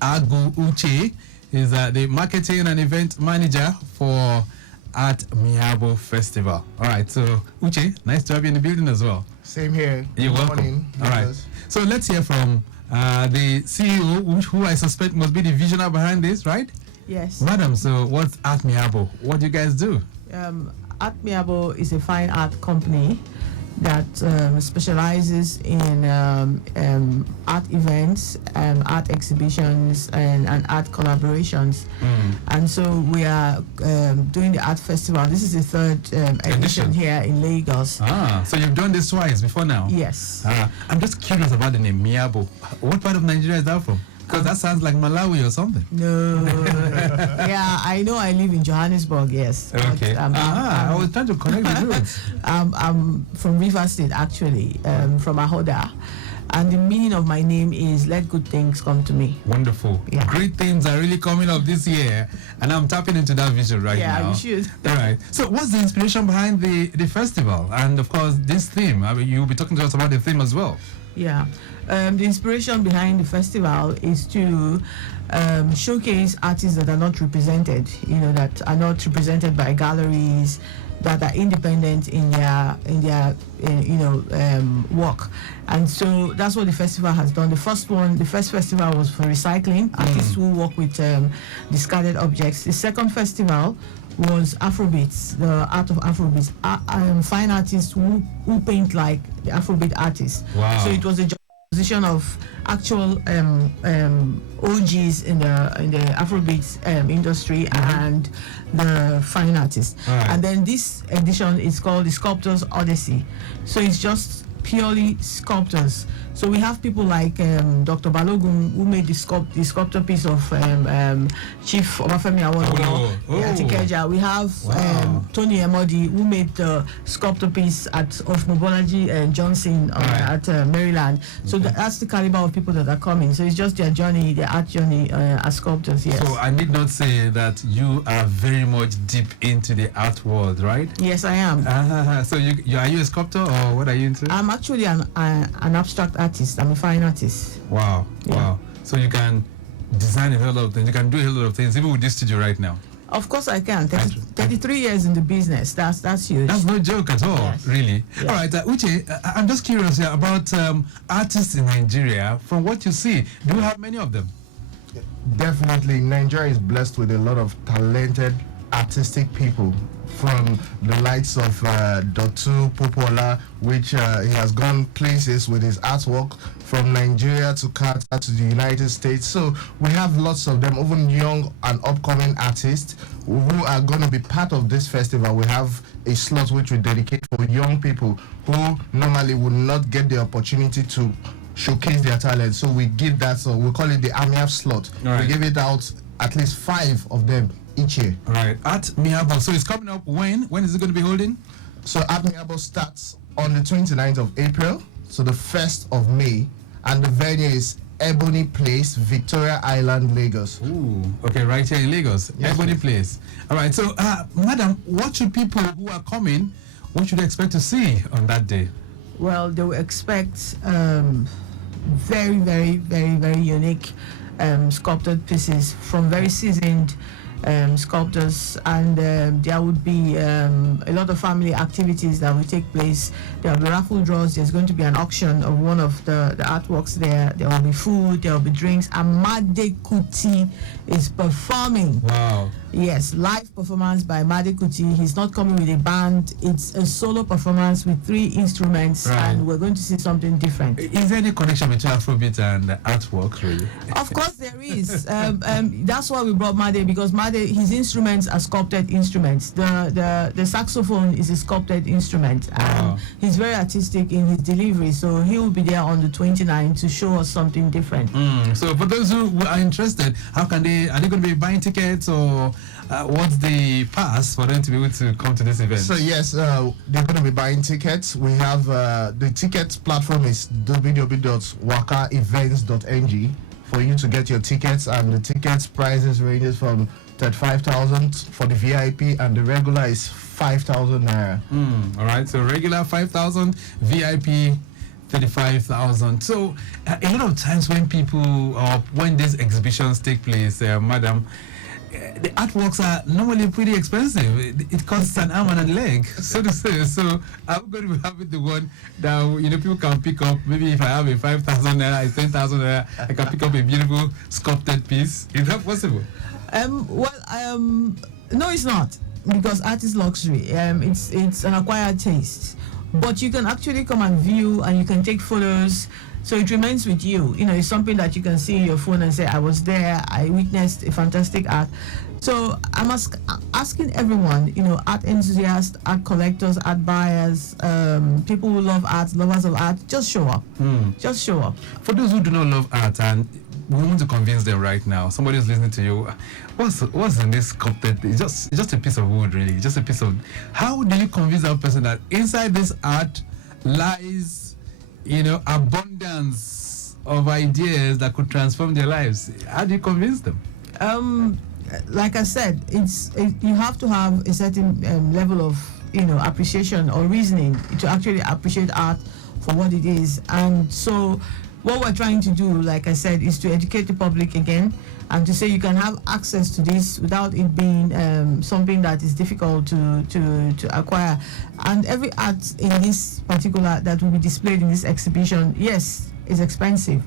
Agu Uche. He's the marketing and event manager for Routes-Artmiabo Festival. All right, so Uche, nice to have you in the building as well. Same here. You're welcome. Morning. All right. So let's hear from the CEO, who I suspect must be the visionary behind this, right? Yes. Madam, so what's Routes-Artmiabo? What do you guys do? Routes-Artmiabo is a fine art company that specializes in art events, art exhibitions, and art collaborations. And so we are doing the art festival. This is the third edition here in Lagos. So you've done this twice before now? Yes. I'm just curious about the name Miabo. What part of Nigeria is that from? Because that sounds like Malawi or something. No. Yeah, I know I live in Johannesburg, yes. Okay. I was trying to connect the dots. I'm from River State, actually, from Ahoda. And the meaning of my name is let good things come to me. Wonderful. Yeah. Great things are really coming up this year. And I'm tapping into that vision right now. Yeah, you should. All right. So what's the inspiration behind the festival? And of course, this theme. I mean, you'll be talking to us about the theme as well. Yeah. The inspiration behind the festival is to showcase artists that are not represented, that are not represented by galleries, that are independent in their work. And so that's what the festival has done. The first festival was for recycling, artists who work with discarded objects. The second festival was Afrobeats, the art of Afrobeats. Fine artists who paint like the Afrobeat artists. Wow. So it was a position of actual OGs in the Afrobeat industry and the fine artists. Right. And then this edition is called the Sculptors Odyssey. So it's just purely sculptors. So we have people like Dr. Balogun, who made the sculptor piece of Chief Obafemi Awolowo. Atikeja. We have Tony Emodi, who made the sculptor piece of Mobolaji Johnson at Maryland. So that's the caliber of people that are coming. So it's just their journey, their art journey as sculptors. Yes. So I need not say that you are very much deep into the art world, right? Yes, I am. So are you a sculptor or what are you into? I'm actually an abstract artist. I'm a fine artist. Wow. Yeah. Wow. So you can design a whole lot of things. You can do a whole lot of things, even with this studio right now. Of course I can. 33 years in the business. That's huge. That's no joke at all, yes. Really. Yes. All right, Uche, I'm just curious about artists in Nigeria. From what you see, do you have many of them? Definitely, Nigeria is blessed with a lot of talented artistic people, from the likes of Dotun Popola, which he has gone places with his artwork, from Nigeria to Qatar to the United States. So we have lots of them, even young and upcoming artists who are going to be part of this festival. We have a slot which we dedicate for young people who normally would not get the opportunity to showcase their talent. So we give that, so we call it the AMIAF slot. Right. We give it out at least 5 of them each year. All right, at Miabo. So it's coming up when? When is it going to be holding? So Miabo starts on the 29th of April, so the 1st of May, and the venue is Ebony Place, Victoria Island, Lagos. Ooh, okay, right here in Lagos. Yes, Ebony Place. All right, so madam, what should people who are coming, what should they expect to see on that day? Well, they will expect very, very, very, very unique sculpted pieces from very seasoned sculptors, and there would be a lot of family activities that will take place. There will be raffle draws. There's going to be an auction of one of the artworks there. There will be food. There will be drinks. Amade Kuti is performing. Wow. Yes, live performance by Made Kuti. He's not coming with a band. It's a solo performance with 3 instruments, right. And we're going to see something different. Is there any connection between Afrobeat and artwork, really? Of course there is. That's why we brought Made, because Made, his instruments are sculpted instruments. The saxophone is a sculpted instrument, and wow. He's very artistic in his delivery, so he will be there on the 29th to show us something different. So for those who are interested, are they going to be buying tickets, or what's the pass for them to be able to come to this event? So yes, they're going to be buying tickets. We have the ticket platform is www.wakaevents.ng for you to get your tickets, and the tickets prices ranges from 35,000 for the VIP, and the regular is 5,000 naira. All right, so regular 5,000, VIP 35,000. So a lot of times when people or when these exhibitions take place, madam, the artworks are normally pretty expensive. It costs an arm and a leg, so to say. So I'm going to be having the one that people can pick up. Maybe if I have a 5,000 naira, a 10,000 naira, I can pick up a beautiful sculpted piece. Is that possible? No, it's not, because art is luxury. It's an acquired taste, but you can actually come and view, and you can take photos. So it remains with you. It's something that you can see in your phone and say, I was there, I witnessed a fantastic art. So I'm asking everyone, art enthusiasts, art collectors, art buyers, people who love art, lovers of art, just show up. Just show up. For those who do not love art, and we want to convince them right now, somebody's listening to you, what's in this sculpted? It's just a piece of wood, really. Just a piece of... How do you convince that person that inside this art lies abundance of ideas that could transform their lives? How do you convince them? Like I said, you have to have a certain level of appreciation or reasoning to actually appreciate art for what it is. And so what we're trying to do, like I said, is to educate the public again, and to say you can have access to this without it being something that is difficult to acquire. And every art in this particular that will be displayed in this exhibition, yes, is expensive.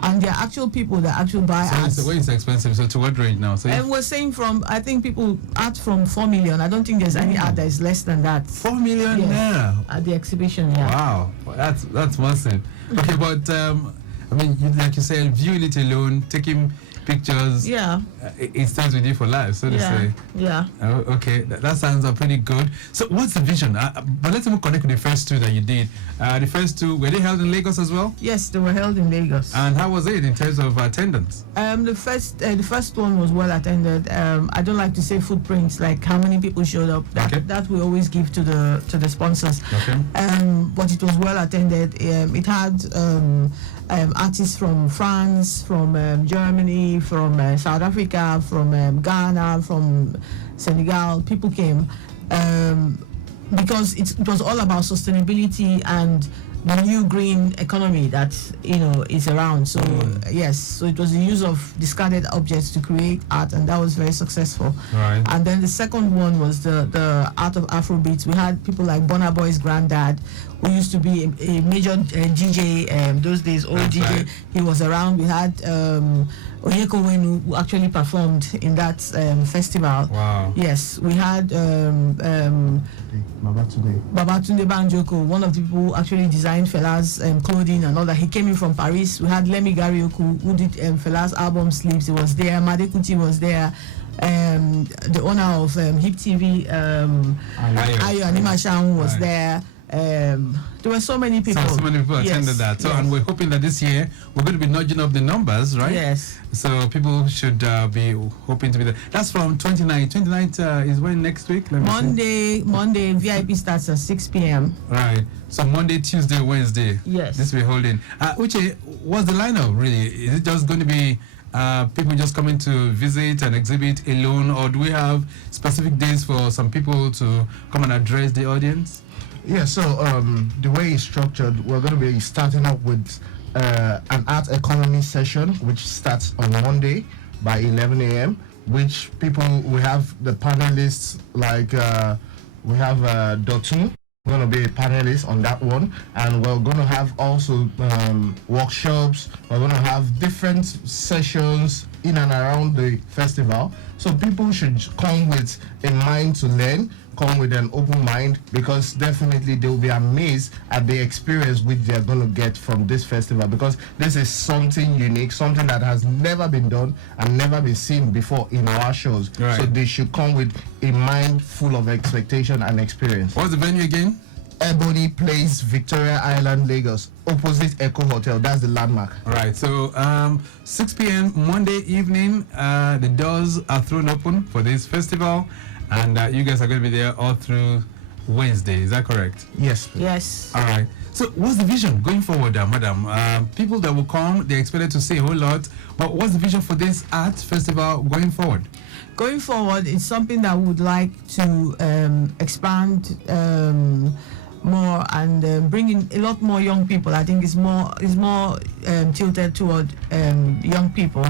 And there are actual people that actually buy art. So when it's expensive, so to what range now? So and we're saying I think people art from 4 million. I don't think there's any art that is less than that. 4 million naira at the exhibition. Yeah. Wow, that's massive. Okay, but like you said, viewing it alone, taking pictures, it stays with you for life, so to say. Yeah. Okay, that sounds pretty good. So what's the vision? But let's even connect with the first two that you did. The first two, were they held in Lagos as well? Yes, they were held in Lagos. And how was it in terms of attendance? The first one was well attended. I don't like to say footprints, like how many people showed up. That we always give to the sponsors. Okay. But it was well attended. It had artists from France, from Germany, from South Africa, from Ghana, from Senegal. People came because it was all about sustainability and the new green economy that is around. So yes, so it was the use of discarded objects to create art, and that was very successful. Right. And then the second one was the art of Afrobeats. We had people like Burna Boy's granddad, who used to be a major DJ those days, old DJ. Right. He was around. We had Onyeko Wenu, who actually performed in that festival. Wow. Yes, we had Babatunde Banjoko, one of the people who actually designed Fela's clothing and all that. He came in from Paris. We had Lemmy Garioku, who did Fela's album Sleeps. He was there. Made Kuti was there. The owner of Hip TV, Ayo Animashan, was there. There were so many people. So many people attended that. So, and we're hoping that this year we're going to be nudging up the numbers, right? Yes. So people should be hoping to be there. That's from 29th. 29th is when next week? Monday, VIP starts at 6 p.m. Right. So Monday, Tuesday, Wednesday. Yes. This we're holding. Uche, what's the lineup really? Is it just going to be people just coming to visit and exhibit alone, or do we have specific days for some people to come and address the audience? Yeah, so the way it's structured, we're going to be starting up with an art economy session, which starts on Monday by 11 a.m., which we have the panelists, like we have Dotun, going to be a panelist on that one, and we're going to have also workshops. We're going to have different sessions in and around the festival, so people should come with a mind to learn, come with an open mind, because definitely they will be amazed at the experience which they're going to get from this festival, because this is something unique, something that has never been done and never been seen before in our shows. Right. So they should come with a mind full of expectation and experience. What's the venue again? Ebony Place, Victoria Island, Lagos, opposite Echo Hotel. That's the landmark. All right, so 6 p.m. Monday evening, the doors are thrown open for this festival, and you guys are going to be there all through Wednesday. Is that correct? Yes. Yes. All right. So what's the vision going forward, madam? People that will come, they're expected to see a whole lot, but what's the vision for this art festival going forward? Going forward, it's something that we would like to expand more and bringing a lot more young people. I think is more tilted toward young people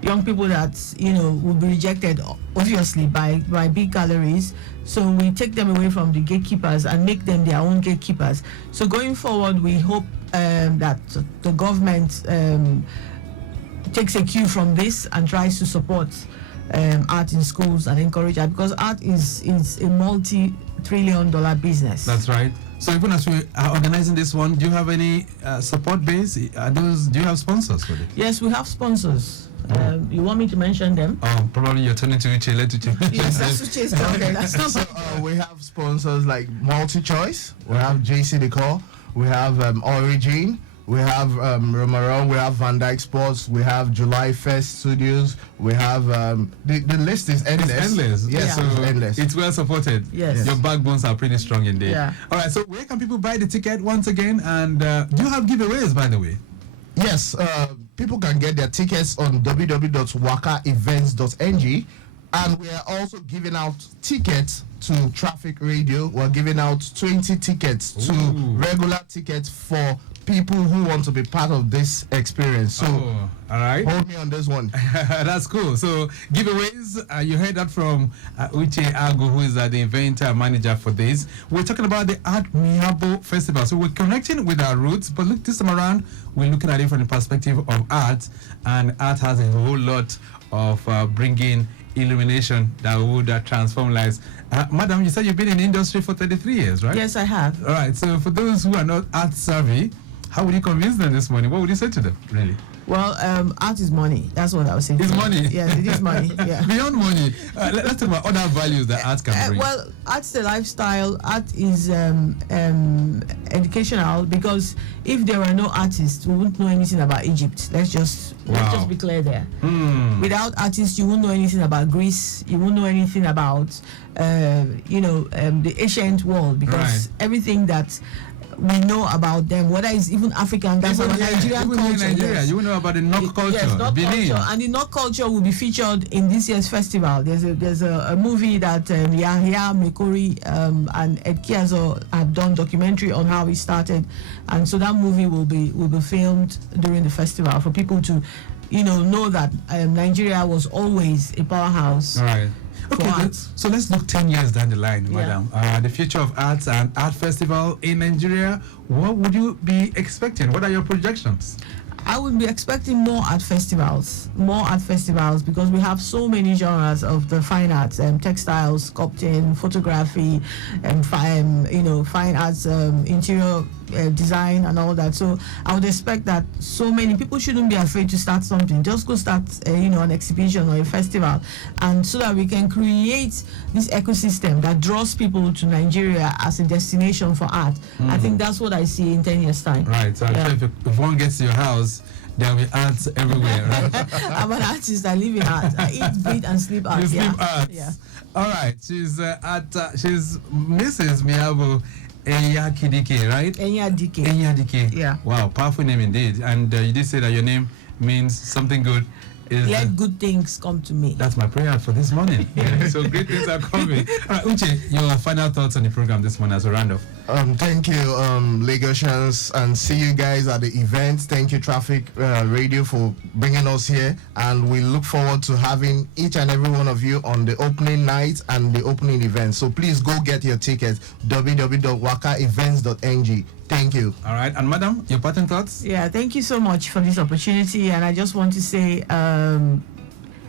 that will be rejected obviously by big galleries. So we take them away from the gatekeepers and make them their own gatekeepers. So going forward, we hope that the government takes a cue from this and tries to support art in schools and encourage art, because art is a multi-trillion-dollar business. That's right. So even as we are organizing this one, do you have any support base? Do you have sponsors for it? Yes, we have sponsors. You want me to mention them? Probably you're turning to Uche. Let Uche. Yes, that's Uche's turn. Okay, that's not. So we have sponsors like MultiChoice. We have JC Decor. We have Origin. We have Romaron, we have Van Dyke Sports, we have July Fest Studios, we have the list is endless. It's endless. Yes, So it's endless. It's well supported. Yes. Your backbones are pretty strong indeed. Yeah. All right, so where can people buy the ticket once again? And do you have giveaways, by the way? Yes, people can get their tickets on www.wakaevents.ng, and we are also giving out tickets to Traffic Radio. We're giving out 20 tickets to regular tickets for people who want to be part of this experience. So all right, hold me on this one. That's cool. So giveaways, you heard that from Uche Agu, who is the event manager for this. We're talking about the Miabo Festival. So we're connecting with our roots, but look, this time around we're looking at it from the perspective of art, and art has a whole lot of bringing illumination that would transform lives. Madam, you said you've been in the industry for 33 years, right? Yes, I have. All right, so for those who are not art savvy, how would you convince them this morning? What would you say to them, really? Well, art is money. That's what I was saying. It's money. Yeah, it is money. Yeah. Beyond money, let's talk about other values that art can bring. Well, art's a lifestyle. Art is educational, because if there were no artists, we wouldn't know anything about Egypt. Let's just be clear there. Without artists, you wouldn't know anything about Greece. You wouldn't know anything about the ancient world, because everything that we know about them, whether it's even African, that's our Nigerian culture. In Nigeria, you know about the Nok culture. Yes, Nok culture, and the Nok culture will be featured in this year's festival. There's a movie that Yahya Mekori and Ed Kiazo have done documentary on how it started, and so that movie will be filmed during the festival for people to know that Nigeria was always a powerhouse. All right. Okay, so let's look 10 years down the line, madam. The future of arts and art festival in Nigeria, what would you be expecting? What are your projections? I would be expecting more art festivals, because we have so many genres of the fine arts, textiles, sculpting, photography, and fine arts, interior design and all that. So I would expect that so many people shouldn't be afraid to start something. Just go start an exhibition or a festival, and so that we can create this ecosystem that draws people to Nigeria as a destination for art. I think that's what I see in 10 years time. Right. So if one gets to your house, there will be arts everywhere, right? I'm an artist. I live in art. I eat, breathe, and sleep art. You sleep art. Yeah. All right. She's she's Mrs. Miabo Enyadike, right? Enyadike. Enyadike. Yeah. Wow, powerful name indeed. And you did say that your name means something good. Let good things come to me. That's my prayer for this morning. So great things are coming. All right, Uche, your final thoughts on the program this morning as a roundup. Thank you, Lagosians, and see you guys at the event. Thank you, Traffic Radio, for bringing us here, and we look forward to having each and every one of you on the opening night and the opening event. So please go get your tickets, www.wakaevents.ng. Thank you. All right, and madam, your parting thoughts? Yeah, thank you so much for this opportunity, and I just want to say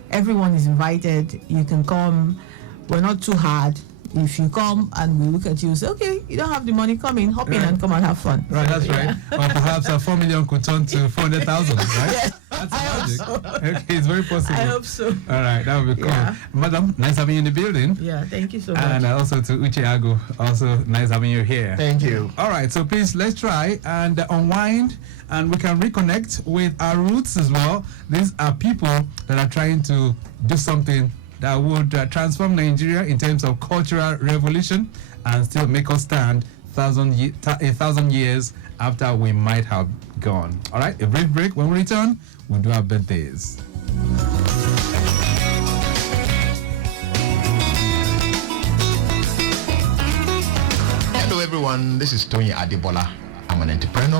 everyone is invited. You can come. We're not too hard. If you come and we look at you and say, okay, you don't have the money, come in, hop in and come and have fun. Right, that's right. Or perhaps 4 million could turn to 400,000, right? Yes, that's magic. So. Okay, it's very possible. I hope so. All right, that would be cool. Yeah. Madam, nice having you in the building. Yeah, thank you so much. And also to Uche Agu, also nice having you here. Thank you. All right, so please, let's try and unwind, and we can reconnect with our roots as well. These are people that are trying to do something that would transform Nigeria in terms of cultural revolution and still make us stand 1,000 years after we might have gone. All right, a brief break. When we return, we'll do our birthdays. Hello, everyone. everyone. This is Tony Adebola. I'm an entrepreneur,